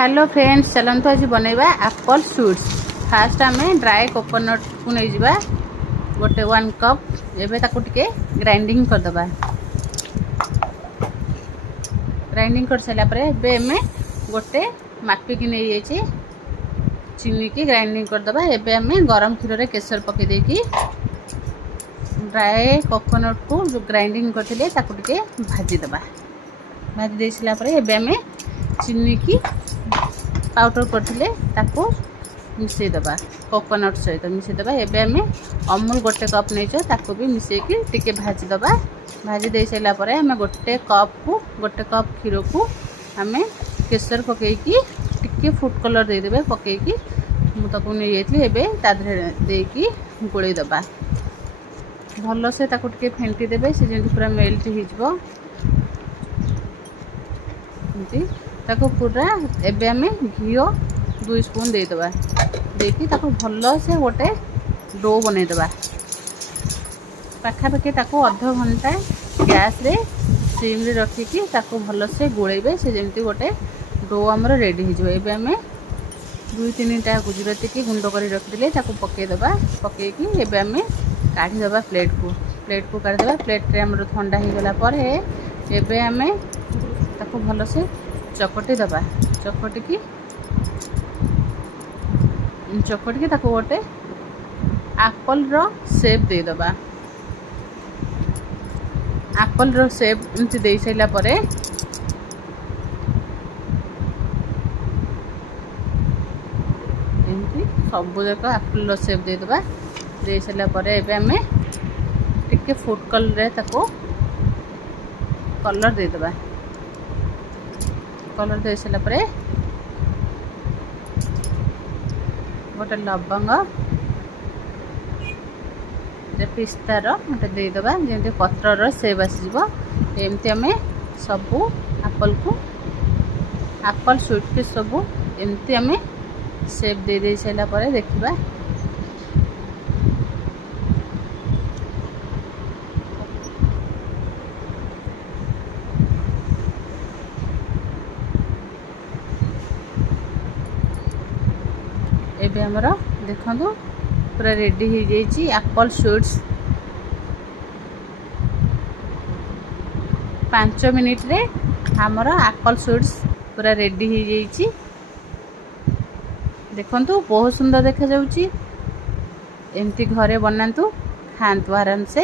Hello friends, चलते आज बनैबा Apple sweets. Fast आम ड्राए कोकोनट को नहीं जावा गोटे 1 कप एवं ताको टिके ग्राइंडिंग करदबा। ग्राइंडिंग कर सारा पर एवं गोटे मापिकी नहीं जाइए चीनी की ग्राइंडिंग करदबा। एवं आम गरम क्षीर रे केसर पकई देकी ड्राए कोकोनट को जो ग्राइंडिंग करथिले ताको टिके भाजीदबा। भाजी दे सारा पर एवं आम चीनी की पाउडर करथिले ताको मिसईदबा कोकोनट सहित मिसईदबा। एवं आम अमूल गोटे कप नहीं ताको भी मिसेकी टिके भाजीदबा। भाजी दे सारा पर आम गोटे कप क्षीर को आम केसर पकईकी टिके फूड कलर देदेबे पकईकी मुझे नहीं जाइए एवं तादेकी गोलैदबा। भल से ताको टिके फेंटी देबे से जेंति पूरा मेल्ट हो ताको पूरा एवं आम घी 2 स्पून देदेबा देकी ताको भल से गोटे डो बनईदबा। पाखापाखि ताको अध घंटा गैस रे सिम रे रखिकी ताको भल से गोलैबे से जेमती गोटे डो आमर रेडी हो। एवं आम 2-3टा गुजराती की गुंड कर रखिले ताको पकईदबा। पकईकी एवं आम काढ़ीदबा प्लेट को काढ़ीदबा। प्लेट रे आमर ठंडा हो गला पर एवं आम ताको भल से चकटी दबा। चकटिकी ताको गोटे एप्पल रो शेप दे दबा। एप्पल रो शेप एमती दे साइला परे एमती सब जाक एप्पल रो शेप दे दबा। दे साइला परे एबे हमें टिके फूड कलर रे ताको कलर दे दबा। कलर दे सारा पर गोटे लवंग पिस्तार गोटे देदेबा जमी पत्र सेब आसब। एमती आम सबू एप्पल स्वीट के सबू एमती आम सेब दे सारा पर देखा एबे हमर देखंतु पूरा रेडी हो जाइए एप्पल स्वीट्स। 5 मिनिट रे हमर एप्पल स्वीट्स पूरा रेडी हो जाइए। देखंतु बहुत सुंदर देखा जाउची। एमती घरे बनातु खांतु आराम से।